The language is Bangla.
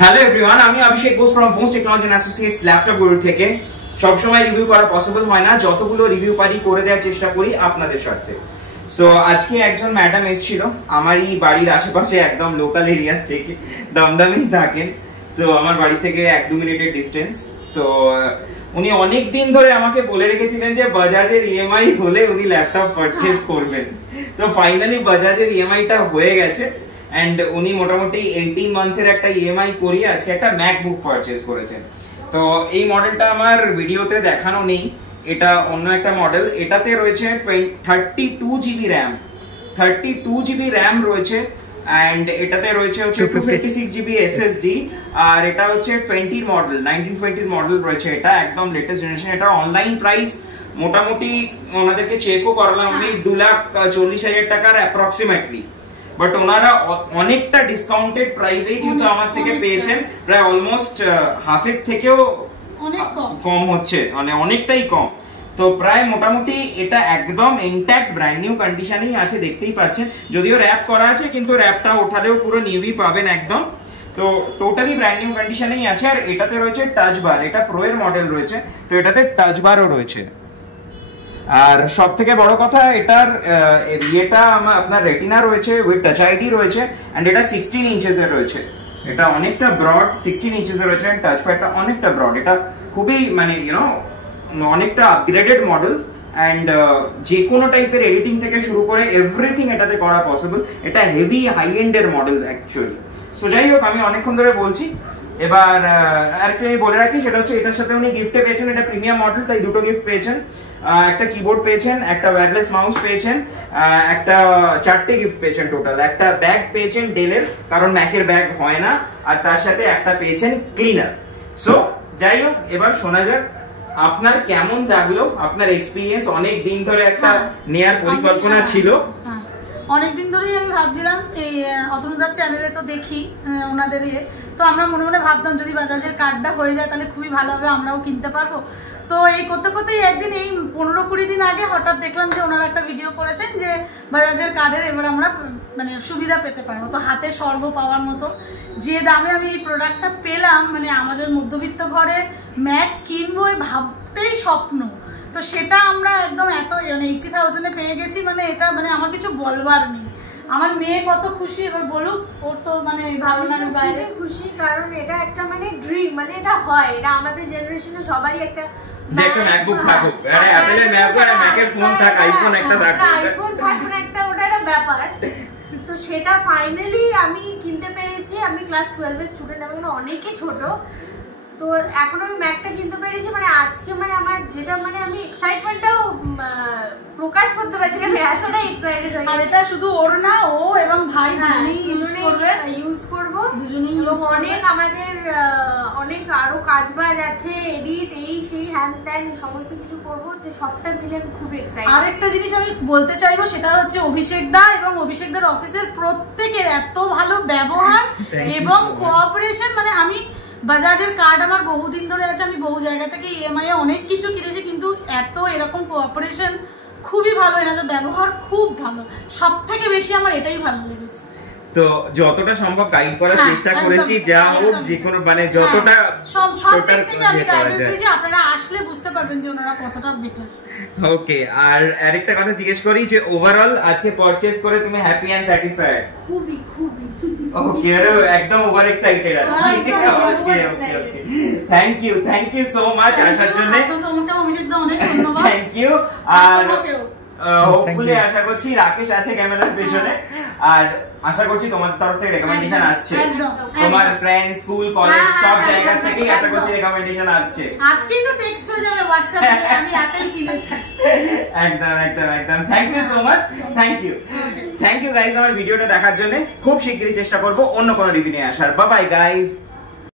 হ্যালো এভরিওয়ান, আমি Abhishek Ghosh from phones technology and associates laptop guru থেকে। সব সময় রিভিউ করা পসিবল হয় না, যতগুলো রিভিউ পারি করে দেওয়ার চেষ্টা করি আপনাদের স্বার্থে। সো আজকে একজন ম্যাডাম এসেছিল আমারই বাড়ির আশেপাশে, একদম লোকাল এরিয়া থেকে, দমদমেই থাকেন। তো আমার বাড়ি থেকে 1-2 মিনিটের ডিস্টেন্স। তো উনি অনেক দিন ধরে আমাকে বলে রেখেছিলেন যে বাজাজের ইএমআই হলে উনি ল্যাপটপ পারচেজ করবেন। তো ফাইনালি বাজাজের ইএমআইটা হয়ে গেছে এন্ড উনি মোটামুটি 18 মান্থসের একটা ইএমআই করিয়ে আজকে একটা ম্যাকবুক পারচেজ করেছেন। তো এই মডেলটা আমার ভিডিওতে দেখানো নেই, এটা অন্য একটা মডেল। এটাতে রয়েছে 32 জিবি র্যাম, 32 জিবি র্যাম রয়েছে এন্ড এটাতে রয়েছে হচ্ছে 256 জিবি এসএসডি। আর এটা হচ্ছে 20 মডেল, 1920 মডেল রয়েছে। এটা একদম লেটেস্ট জেনারেশন। এটা অনলাইন প্রাইস মোটামুটি ওনাদেরকে চেকও করালাম আমি 2,40,000 টাকার অ্যাপ্রক্সিমেটলি। বাট ওনারা অনেকটা ডিসকাউন্টেড প্রাইসেই কিন্তু আমার থেকে পেয়েছেন, প্রায় অলমোস্ট হাফের থেকেও কম হচ্ছে, মানে অনেকটাই কম। তো প্রায় মোটামুটি এটা একদম ইনট্যাক্ট ব্র্যান্ড নিউ কন্ডিশনেই আছে, দেখতেই পাচ্ছেন। যদিও র্যাপ করা আছে কিন্তু র্যাপটা ওঠালেও পুরো নিউই পাবেন একদম। তো টোটালি ব্র্যান্ড নিউ কন্ডিশনেই আছে। আর এটাতে রয়েছে টাচ বার, এটা প্রো এর মডেল রয়েছে, তো এটাতে টাচ বারও রয়েছে। আর সব থেকে বড় কথা, এটার এটা আপনার রেটিনা রয়েছে উইথ টাচ আইডি রয়েছে এন্ড এটা 16 ইঞ্চেস এর রয়েছে। এটা অনেকটা ব্রড, 16 ইঞ্চেস এর রয়েছে এন্ড টাচ প্যাডটা অনেকটা ব্রড। এটা খুবই মানে অনেকটা আপগ্রেডেড মডেল এন্ড যে কোনো টাইপের এডিটিং থেকে শুরু করে এভরিথিং এটাতে করা পসিবল। এটা হেভি হাই এন্ড এর মডেল অ্যাকচুয়ালি। সো যাই হোক, আমি অনেকক্ষণ ধরে বলছি, এবার আরেকটা আমি বলে রাখি, সেটা হচ্ছে এটার সাথে উনি গিফটে পেয়েছেন, এটা প্রিমিয়াম মডেল তাই দুটো গিফট পেয়েছেন। একটা কিবোর্ড পেয়েছেন, একটা ওয়্যারলেস মাউস পেয়েছেন, একটা 4টে গিফট পেয়েছেন টোটাল। একটা ব্যাগ পেয়েছেন ডেলের, কারণ ম্যাকের ব্যাগ হয় না, আর তার সাথে একটা পেয়েছেন ক্লিনার। সো যাই হোক, এবার শোনা যাক আপনার কেমন লাগলো, আপনার এক্সপিরিয়েন্স। অনেক দিন ধরে একটা নেয়ার পরিকল্পনা ছিল। অনেকদিন ধরেই আমি ভাবছিলাম, এই অতনুদার চ্যানেলে তো দেখি ওনাদের তো আমরা মনে মনে ভাবতাম যদি বাজাজের কার্ডটা হয়ে যায় তাহলে খুবই ভালো হবে, আমরাও কিনতে পারবো। তো এই করতে করতেই একদিন এই 15-20 দিন আগে হঠাৎ দেখলাম যে ওনারা একটা ভিডিও করেছেন যে বাজাজের কার্ডের এবার আমরা মানে সুবিধা পেতে পারবো। তো হাতে স্বর্গ পাওয়ার মতো যে দামে আমি এই প্রোডাক্টটা পেলাম, মানে আমাদের মধ্যবিত্ত ঘরে ম্যাক কিনবো ভাবতেই স্বপ্ন। তো সেটা আমরা একদম এত 80,000-এ পেয়ে গেছি, মানে এটা মানে আমার কিছু বলবার নেই। আমার মেয়ে কত খুশি, এবার বলুক। ওর তো মানে ধারণার বাইরে খুশি, কারণ এটা একটা মানে ড্রিম, মানে এটা হয়, এটা আমাদের জেনারেশনে সবারই একটা যে একটা ম্যাকবুক থাকুক, আরে অ্যাপলের ম্যাকবুক আর ম্যাকের ফোন থাক, আইফোন একটা থাক, আইফোন থাকুন একটা, ওটা একটা ব্যাপার। তো সেটা ফাইনালি আমি কিনতে পেরেছি। আমি ক্লাস 12 এর স্টুডেন্ট, আমি অনেকই ছোট, তো এখন আমি ম্যাকটা কিনতে পেরেছি। মানে আজকে মানে আমার যেটা মানে আমি এক্সাইটমেন্টটাও প্রকাশ করতে পারছি না, এতটা এক্সাইটেড হই। আর এটা শুধু ওর না, ও এবং ভাই দুজনেই ইউজ করবো দুজনেই। অনেক আমাদের অনেক আরো কাজবাজ আছে, এডিট এই সেই হ্যান ত্যান সমস্ত কিছু করবো, তো সবটা মিলে আমি খুব এক্সাইটেড। আরেকটা জিনিস আমি বলতে চাইবো, সেটা হচ্ছে অভিষেক দা এবং অভিষেকদার অফিসের প্রত্যেকের এত ভালো ব্যবহার এবং কোঅপারেশন। মানে আমি বাজাজের কার্ড আমার বহুদিন ধরে আছে, আমি বহু জায়গা থেকে ইএমআই এ অনেক কিছু কিনেছি, কিন্তু এত এরকম কোঅপারেশন খুবই ভালো, এনাদের ব্যবহার খুব ভালো। সব থেকে বেশি আমার এটাই ভালো লেগেছে। তো যতটা সম্ভব গাইড করার চেষ্টা করেছি, যা হোক যে কোনো মানে যতটা সব থেকে আমি গাইডেন্স দিয়েছি, আপনারা আসলে বুঝতে পারবেন যে ওনারা কতটা বেটার। ওকে, আর আরেকটা কথা জিজ্ঞেস করি যে ওভারঅল আজকে পারচেজ করে তুমি হ্যাপি এন্ড স্যাটিসফাইড? খুবই খুবই। ওকে, একদম ওভার এক্সাইটেড আছি। Okay, thank you so much আসার জন্য। তোমাকে অভিষেক দা অনেক ধন্যবাদ। Thank you. আর হোপফুলি আশা করছি রাকেশ আছে ক্যামেরার পেছনে, আর আশা করছি তোমার তরফ থেকে রেকমেন্ডেশন আসছে, তোমার ফ্রেন্ড, স্কুল, কলেজ সব জায়গা থেকেই আশা করছি রেকমেন্ডেশন আসছে। আজকেই তো টেক্সট হয়ে যাবে হোয়াটসঅ্যাপে আমি অ্যাপেল কিনেছি। একদম thank you so much. Thank you guys আমার ভিডিওটা দেখার জন্য। খুব শিগগিরই চেষ্টা করব অন্য কোনো রিভিউ নিয়ে আসার। Bye bye guys.